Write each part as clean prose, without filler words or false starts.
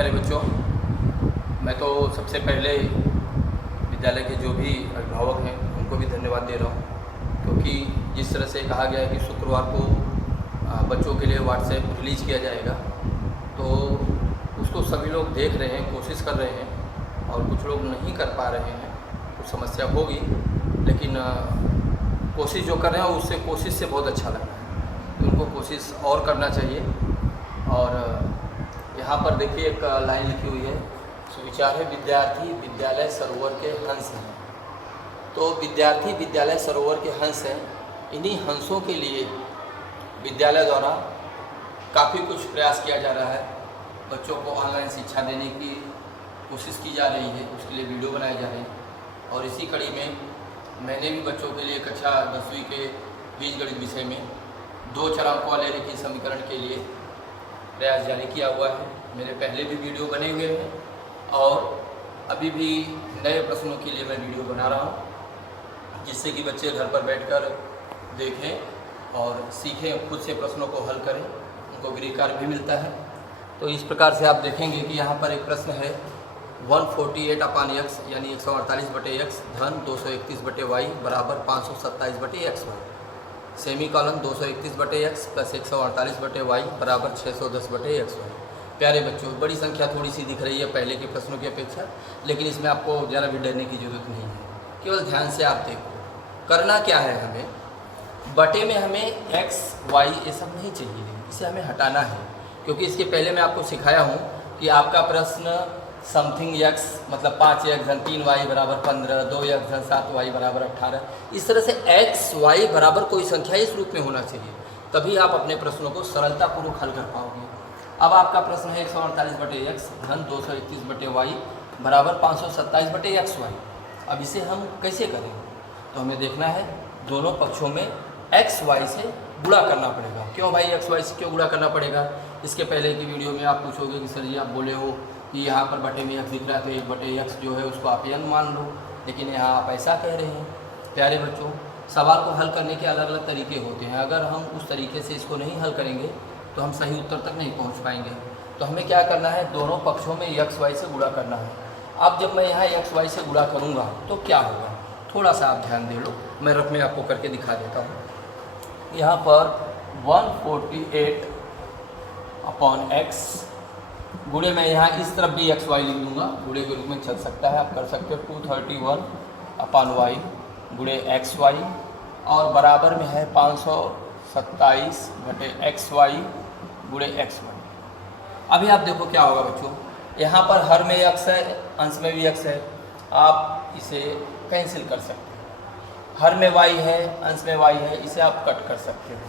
प्यारे बच्चों, मैं तो सबसे पहले विद्यालय के जो भी अभिभावक हैं उनको भी धन्यवाद दे रहा हूँ, क्योंकि जिस तरह से कहा गया है कि शुक्रवार को बच्चों के लिए व्हाट्सएप रिलीज़ किया जाएगा, तो उसको सभी लोग देख रहे हैं, कोशिश कर रहे हैं और कुछ लोग नहीं कर पा रहे हैं। कुछ समस्या होगी, लेकिन कोशिश जो कर रहे हैं उससे कोशिश से बहुत अच्छा लग रहा है, तो उनको कोशिश और करना चाहिए। और यहाँ पर देखिए एक लाइन लिखी हुई है, सुविचार है, विद्यार्थी विद्यालय सरोवर के हंस हैं। तो विद्यार्थी विद्यालय सरोवर के हंस हैं। इन्हीं हंसों के लिए विद्यालय द्वारा काफ़ी कुछ प्रयास किया जा रहा है। बच्चों को ऑनलाइन शिक्षा देने की कोशिश की जा रही है, उसके लिए वीडियो बनाए जा रहे हैं। और इसी कड़ी में मैंने भी बच्चों के लिए कक्षा 10वीं के बीजगणित विषय में 2 चरांकों वाले रेखीय समीकरण के लिए प्रयास जारी किया हुआ है। मेरे पहले भी वीडियो बने हुए हैं और अभी भी नए प्रश्नों के लिए मैं वीडियो बना रहा हूं, जिससे कि बच्चे घर पर बैठकर देखें और सीखें, खुद से प्रश्नों को हल करें, उनको गृह कार्य भी मिलता है। तो इस प्रकार से आप देखेंगे कि यहाँ पर एक प्रश्न है 148/x यानी 148/x धन 231/y बराबर 527/xy, semi colon 231/x plus 148/y बराबर 610/xy। प्यारे बच्चों, बड़ी संख्या थोड़ी सी दिख रही है पहले के प्रश्नों की अपेक्षा, लेकिन इसमें आपको ज़रा भी डरने की ज़रूरत नहीं है। केवल ध्यान से आप देखो, करना क्या है, हमें बटे में हमें x y ये सब नहीं चाहिए, इसे हमें हटाना है। क्योंकि इसके पहले मैं आपको सिखाया हूँ कि आपका प्रश्न समथिंग x मतलब 5x धन 3y बराबर 15, 2x धन 7y बराबर 18, इस तरह से x y बराबर कोई संख्या इस रूप में होना चाहिए, तभी आप अपने प्रश्नों को सरलतापूर्वक हल कर पाओगे। अब आपका प्रश्न है 148/x धन 231/y बराबर 527/xy। अब इसे हम कैसे करें, तो हमें देखना है दोनों पक्षों में x y से गुणा करना पड़ेगा। क्यों भाई x y से क्यों गुणा करना पड़ेगा? इसके पहले की वीडियो में आप पूछोगे कि सर जी आप बोले हो कि यहाँ पर बटे में x दिख रहा है तो 1/x जो है उसको आप n मान लो, लेकिन यहाँ आप ऐसा कह रहे हैं। प्यारे बच्चों, सवाल को हल करने के अलग अलग तरीके होते हैं। अगर हम उस तरीके से इसको नहीं हल करेंगे तो हम सही उत्तर तक नहीं पहुँच पाएंगे। तो हमें क्या करना है, दोनों पक्षों में x y से गुणा करना है। अब जब मैं यहाँ x y से गुणा करूँगा तो क्या होगा, थोड़ा सा आप ध्यान दे लो, मैं रफ में आपको करके दिखा देता हूँ। यहाँ पर 148/x गुणे में यहाँ इस तरफ भी x y लिख दूँगा, गुणे के रूप में चल सकता है, आप कर सकते हो 231/y गुणे xy और बराबर में है 527/xy गुणे xy। अभी आप देखो क्या होगा बच्चों, यहाँ पर हर में x है, अंश में भी x है, आप इसे कैंसिल कर सकते हैं। हर में y है, अंश में y है, इसे आप कट कर सकते हो।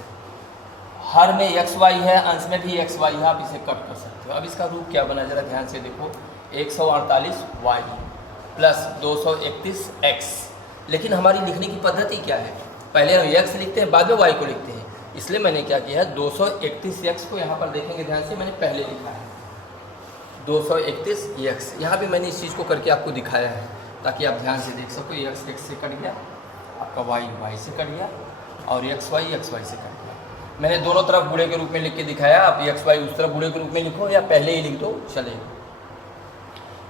हर में xy है, अंश में भी xy है, आप इसे कट कर सकते हो। अब इसका रूप क्या बना, जरा ध्यान से देखो, 148y प्लस 231x। लेकिन हमारी लिखने की पद्धति क्या है, पहले हम x लिखते हैं, बाद में y को लिखते हैं। इसलिए मैंने क्या किया है, 231x को यहाँ पर देखेंगे ध्यान से, मैंने पहले लिखा है 231x। यहाँ भी मैंने इस चीज़ को करके आपको दिखाया है ताकि आप ध्यान से देख सको। x से कट गया, आपका y से कट गया और xy से कट गया। मैंने दोनों तरफ गुणे के रूप में लिख के दिखाया, आप xy उस तरफ गुणे के रूप में लिखो या पहले ही लिख दो चलेगा।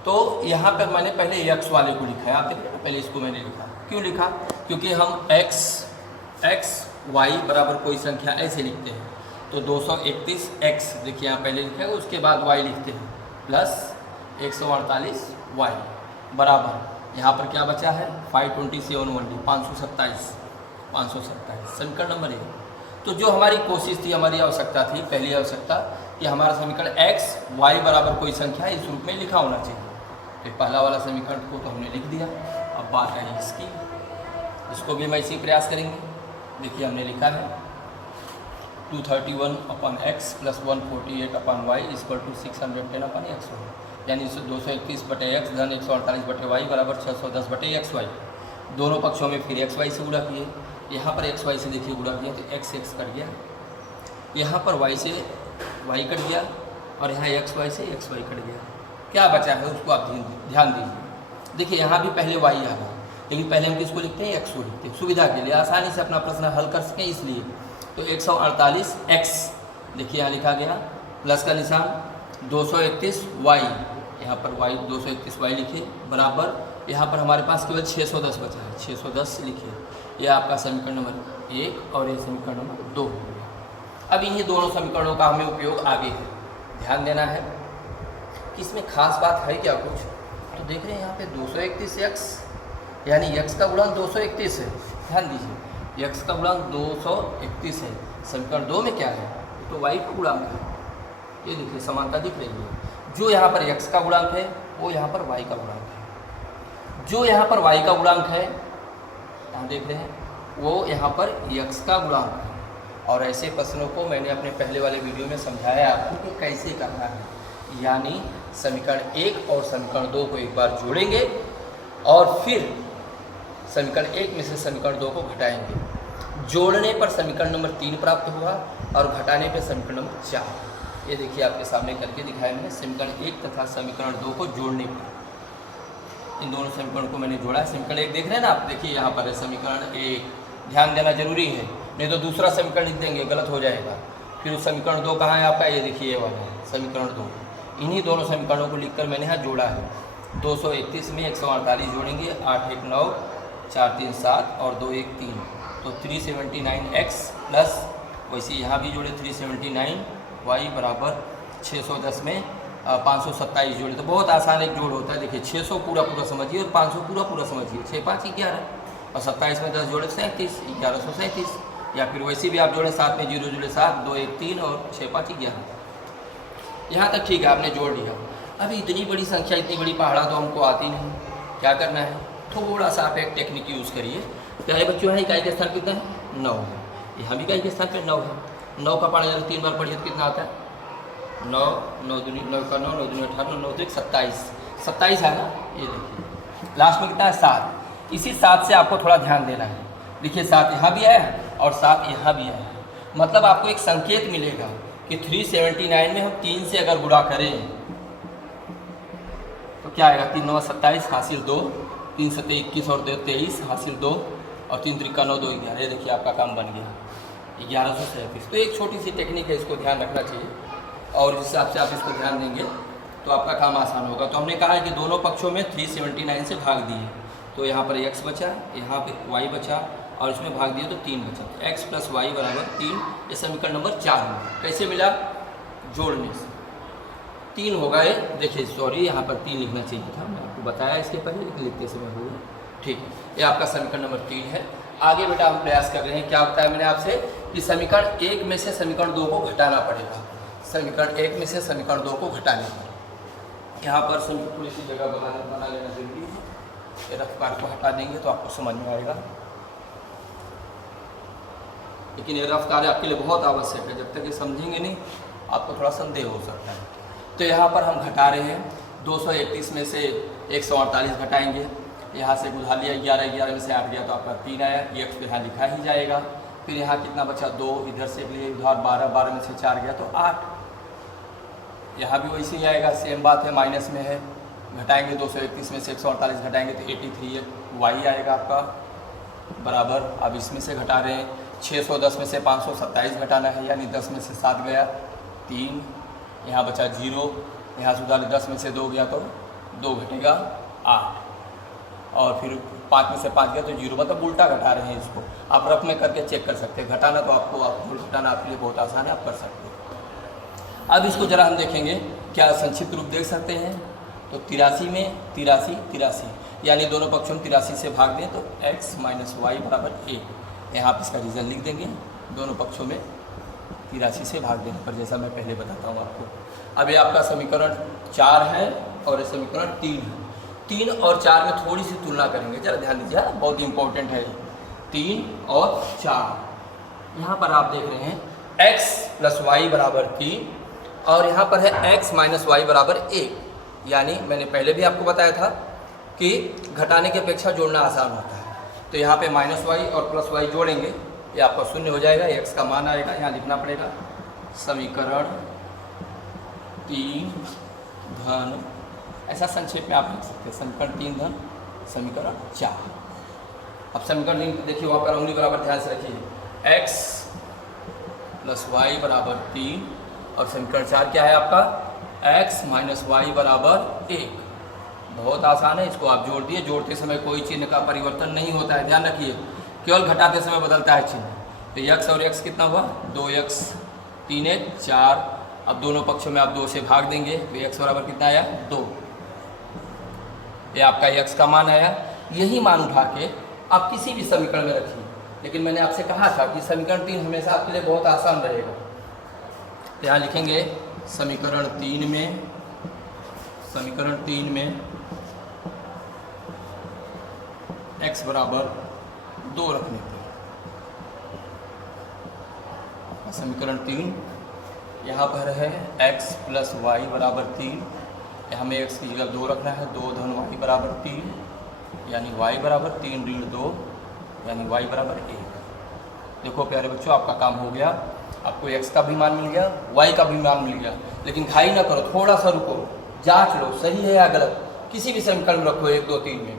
तो यहाँ पर मैंने पहले x वाले को लिखा है, आप देख रहे हैं, पहले इसको मैंने लिखा। क्यों लिखा, क्योंकि हम x y बराबर कोई संख्या ऐसे लिखते हैं। तो 231x देखिए यहाँ पहले लिखा है, उसके बाद y लिखते हैं प्लस 148y बराबर यहाँ पर क्या बचा है 527 527 समीकरण नंबर 1। तो जो हमारी कोशिश थी, हमारी आवश्यकता थी, पहली आवश्यकता कि हमारा समीकरण x y बराबर कोई संख्या इस रूप में लिखा होना चाहिए। तो पहला वाला समीकरण को तो हमने लिख दिया। अब बात है इसकी, इसको भी मैं इसी प्रयास करेंगे। देखिए हमने लिखा है 231/x plus 148/y equal to 610/xy, यानी 231/x धन 148/y बराबर 610/xy। दोनों पक्षों में फिर xy से गुणा किए, यहाँ पर xy से देखिए गुणा किया तो x कट गया, यहाँ पर y से y कट गया और यहाँ xy से xy कट गया। क्या बचा है उसको आप ध्यान दीजिए। देखिए यहाँ भी पहले y आ रहा, लेकिन पहले हम किसको लिखते हैं, x को लिखते हैं, सुविधा के लिए, आसानी से अपना प्रश्न हल कर सकें इसलिए। तो 148x देखिए यहाँ लिखा गया, प्लस का निशान 231 वाई, यहाँ पर वाई 231 वाई लिखिए बराबर, यहाँ पर हमारे पास केवल 610 बचा है, 610 लिखिए। यह आपका समीकरण नंबर 1 और ये समीकरण नंबर 2 हो गया। अब इन्हीं दोनों समीकरणों का हमें उपयोग आगे है, ध्यान देना है कि इसमें खास बात है क्या कुछ। तो देख रहे हैं यहाँ पे 231x यानी x का गुणांक 231 है, ध्यान दीजिए x का गुणांक 231 है। समीकरण 2 में क्या है, तो y का गुणांक है, ये देखिए समानता दिख रही है। जो यहाँ पर x का गुणांक है वो यहाँ पर y का गुणांक है, जो यहाँ पर y का गुणांक है यहाँ देख रहे हैं वो यहाँ पर x का गुणांक है। और ऐसे प्रश्नों को मैंने अपने पहले वाले वीडियो में समझाया आपको कि कैसे करना है, यानी समीकरण 1 और समीकरण 2 को एक बार जोड़ेंगे और फिर समीकरण 1 में से समीकरण 2 को घटाएंगे। जोड़ने पर समीकरण नंबर 3 प्राप्त हुआ और घटाने पर समीकरण नंबर 4। ये देखिए आपके सामने करके दिखाया मैंने, समीकरण 1 तथा समीकरण 2 को जोड़ने पर इन दोनों समीकरण को मैंने जोड़ा। समीकरण 1 देख रहे हैं ना आप, देखिए यहाँ पर है समीकरण 1, ध्यान देना जरूरी है, नहीं तो दूसरा समीकरण लिख देंगे गलत हो जाएगा। फिर समीकरण 2 कहाँ है आपका, ये देखिए ये वाला है समीकरण 2। इन्हीं दोनों समीकरणों को लिखकर मैंने यहाँ जोड़ा है। 231 में 148 जोड़ेंगे, 8 1 9, 4 3 7 और 2 1 3, तो 379x प्लस वैसे यहाँ भी जोड़े 379y बराबर 610 में 527 जोड़े। तो बहुत आसान एक जोड़ होता है, देखिए 600 पूरा पूरा समझिए और 500 पूरा पूरा समझिए, 6 5 11 और 27 में 10 जोड़े 37, 1137। या फिर वैसे भी आप जोड़े 7 में 0 जोड़े 7, 2 1 3 और 6 5 11। यहाँ तक ठीक है, आपने जोड़ लिया। अभी इतनी बड़ी संख्या, इतनी बड़ी पहाड़ा तो हमको आती नहीं, क्या करना है, थोड़ा सा आप एक टेक्निक यूज़ करिए। प्यारे बच्चों, है इकाई के स्थान कितना है, 9 है, यहाँ भी इकाई के स्थान पे 9 है। 9 का पढ़ा जाए 3 बार पढ़िए तो कितना आता है, 9 9 दूनी 9 का 9 9 दूनी 18 9 तो 27, 27 है ना। ये देखिए लास्ट में कितना है, 7। इसी 7 से आपको थोड़ा ध्यान देना है। देखिए 7 यहाँ भी आया और 7 यहाँ भी आया, मतलब आपको एक संकेत मिलेगा कि 379 में हम 3 से अगर गुणा करें तो क्या आएगा, 3 9 27 हासिल 2, 3 7 21 और 2 23 हासिल 2 और 3 3 9 2 11। ये देखिए आपका काम बन गया 1137। तो एक छोटी सी टेक्निक है, इसको ध्यान रखना चाहिए और जिस हिसाब से आप इसको ध्यान देंगे तो आपका काम आसान होगा। तो हमने कहा है कि दोनों पक्षों में 379 से भाग दिए, तो यहाँ पर x बचा, यहाँ पे y बचा और इसमें भाग दिए तो 3 बचा। x प्लस वाई बराबर 3, ये समीकरण नंबर 4 हुआ। कैसे मिला, जोड़ने से 3 होगा। ये देखिए सॉरी, यहाँ पर 3 लिखना चाहिए था, मैं आपको बताया इसके पहले, लेकिन लिखते समय हो गया। ठीक, ये आपका समीकरण नंबर 3 है। आगे बेटा हम प्रयास कर रहे हैं, क्या बताया मैंने आपसे कि समीकरण 1 में से समीकरण 2 को घटाना पड़ेगा। समीकरण 1 में से समीकरण 2 को घटाने पर यहाँ पर थोड़ी सी जगह बना लेना जरूरी है। ये रफ्तार को हटा देंगे तो आपको समझ में आएगा, लेकिन ये रफ्तार आपके लिए बहुत आवश्यक है, जब तक ये समझेंगे नहीं आपको थोड़ा संदेह हो सकता है। तो यहाँ पर हम घटा रहे हैं, 231 में से 148 घटाएंगे, यहाँ से बुझा लिया 11, 11 में से 8 गया तो आपका 3 आया, ये x यहाँ लिखा ही जाएगा। फिर यहाँ कितना बचा, 2 इधर से लिए उधर 12, 12 में से 4 गया तो 8, यहाँ भी वैसे ही आएगा, सेम बात है, माइनस में है, घटाएंगे 231 में से 148 घटाएंगे तो 83 y आएगा आपका बराबर। अब इसमें से घटा रहे हैं, 610 में से 527 घटाना है, यानी 10 में से 7 गया 3, यहाँ बचा 0, यहाँ से उधार 10 में से 2 गया तो 2 घटेगा 8 और फिर 5 में से 5 गया तो 0, मतलब उल्टा घटा रहे हैं इसको। आप रफ में करके चेक कर सकते हैं, घटाना तो आपको घटाना आपके लिए बहुत आसान है, आप कर सकते हैं। अब इसको जरा हम देखेंगे, क्या संक्षिप्त रूप देख सकते हैं। तो 83 में 83, यानी दोनों पक्षों में 83 से भाग दें तो x माइनस वाई बराबर 1। यहाँ पर इसका रीज़न लिख देंगे, दोनों पक्षों में 83 से भाग देने पर, जैसा मैं पहले बताता हूँ आपको। अब ये आपका समीकरण 4 है और ये समीकरण 3 है। 3 और 4 में थोड़ी सी तुलना करेंगे, जरा ध्यान दीजिए, बहुत इंपॉर्टेंट है। 3 और 4, यहाँ पर आप देख रहे हैं x प्लस वाई बराबर 3 और यहाँ पर है x माइनस वाई बराबर 1। यानी मैंने पहले भी आपको बताया था कि घटाने की अपेक्षा जोड़ना आसान होता है। तो यहाँ पे माइनस वाई और प्लस वाई जोड़ेंगे, ये आपका 0 हो जाएगा, x का मान आएगा, यहाँ लिखना पड़ेगा समीकरण 3 धन, ऐसा संक्षेप में आप लिख सकते हैं, समीकरण 3 धन समीकरण 4। अब समीकरण 3 देखिए, वहाँ पर उंगली बराबर ध्यान से रखिए, x प्लस वाई बराबर 3 और समीकरण 4 क्या है आपका, x माइनस वाई बराबर 1। बहुत आसान है, इसको आप जोड़ दिए। जोड़ते समय कोई चिन्ह का परिवर्तन नहीं होता है, ध्यान रखिए, केवल घटाते समय बदलता है चिन्ह। तो x और x कितना हुआ 2x 3 1 4। अब दोनों पक्षों में आप 2 से भाग देंगे तो x बराबर कितना आया 2। ये आपका x का मान आया। यही मान उठा के आप किसी भी समीकरण में रखिए, लेकिन मैंने आपसे कहा था कि समीकरण 3 हमेशा आपके लिए बहुत आसान रहेगा। यहाँ लिखेंगे समीकरण 3 में x बराबर 2 रखने पर समीकरण 3 यहाँ पर है x प्लस वाई बराबर 3। हमें x की जगह 2 रखना है। 2 धन वाई बराबर 3, यानी y बराबर 3 ऋण 2, यानी y बराबर 1। देखो प्यारे बच्चों, आपका काम हो गया। आपको x का भी मान मिल गया, y का भी मान मिल गया। लेकिन घाई ना करो, थोड़ा सा रुको, जांच लो सही है या गलत। किसी भी समीकरण में रखो 1 2 3 में।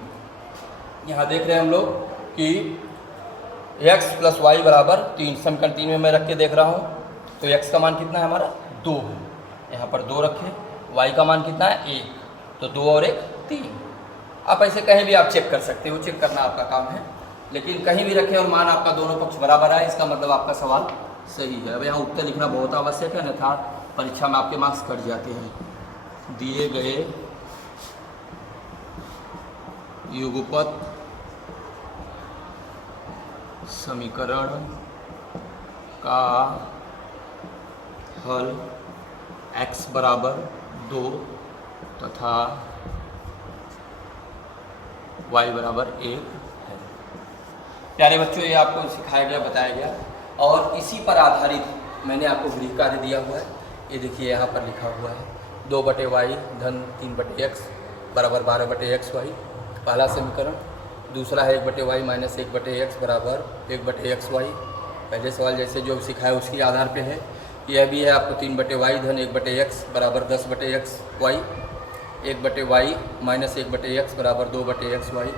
यहाँ देख रहे हैं हम लोग कि x प्लस वाई बराबर 3, समीकरण 3 में मैं रख के देख रहा हूँ। तो x का मान कितना है हमारा 2 है, यहाँ पर 2 रखे। y का मान कितना है 1, तो 2 और 1 3। आप ऐसे कहीं भी आप चेक कर सकते हो, चेक करना आपका काम है। लेकिन कहीं भी रखें और मान आपका दोनों पक्ष बराबर आए, इसका मतलब आपका सवाल सही है। अब यहाँ उत्तर लिखना बहुत आवश्यक है, अन्यथा परीक्षा में आपके मार्क्स कट जाते हैं। दिए गए युगपत समीकरण का हल x बराबर 2 तथा y बराबर 1 है। प्यारे बच्चों, ये आपको सिखाया गया, बताया गया, और इसी पर आधारित मैंने आपको गृह कार्य दिया हुआ है। ये देखिए यहाँ पर लिखा हुआ है 2/y धन 3/x बराबर 12/xy, पहला समीकरण। दूसरा है 1/y माइनस 1/x बराबर 1/xy। पहले सवाल जैसे जो सिखाया उसके आधार पे है। यह भी है आपको 3/y धन 1/x बराबर 10/xy, 1/y माइनस 1/x बराबर 2/xy।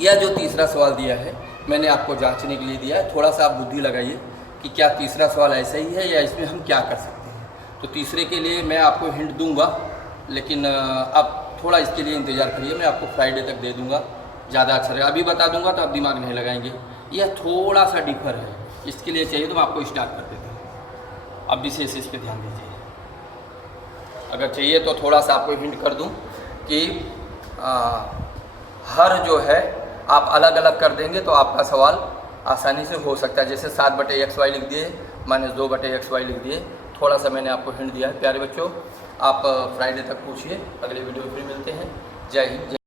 यह जो तीसरा सवाल दिया है मैंने आपको जांचने के लिए दिया है। थोड़ा सा आप बुद्धि लगाइए कि क्या तीसरा सवाल ऐसा ही है या इसमें हम क्या कर सकते हैं। तो तीसरे के लिए मैं आपको हिंट दूंगा, लेकिन आप थोड़ा इसके लिए इंतज़ार करिए। मैं आपको फ्राइडे तक दे दूंगा, ज़्यादा अच्छा रहेगा। अभी बता दूंगा तो आप दिमाग नहीं लगाएंगे। यह थोड़ा सा डिफर है, इसके लिए चाहिए तो मैं आपको स्टार्ट कर देता हूँ। अब विशेष इस पर ध्यान दीजिए। अगर चाहिए तो थोड़ा सा आपको हिंट कर दूँ कि हर जो है आप अलग अलग कर देंगे तो आपका सवाल आसानी से हो सकता है। जैसे 7/xy लिख दिए, माइनस 2/xy लिख दिए। थोड़ा सा मैंने आपको हिंट दिया है। प्यारे बच्चों, आप फ्राइडे तक पूछिए। अगले वीडियो में फिर मिलते हैं। जय हिंद।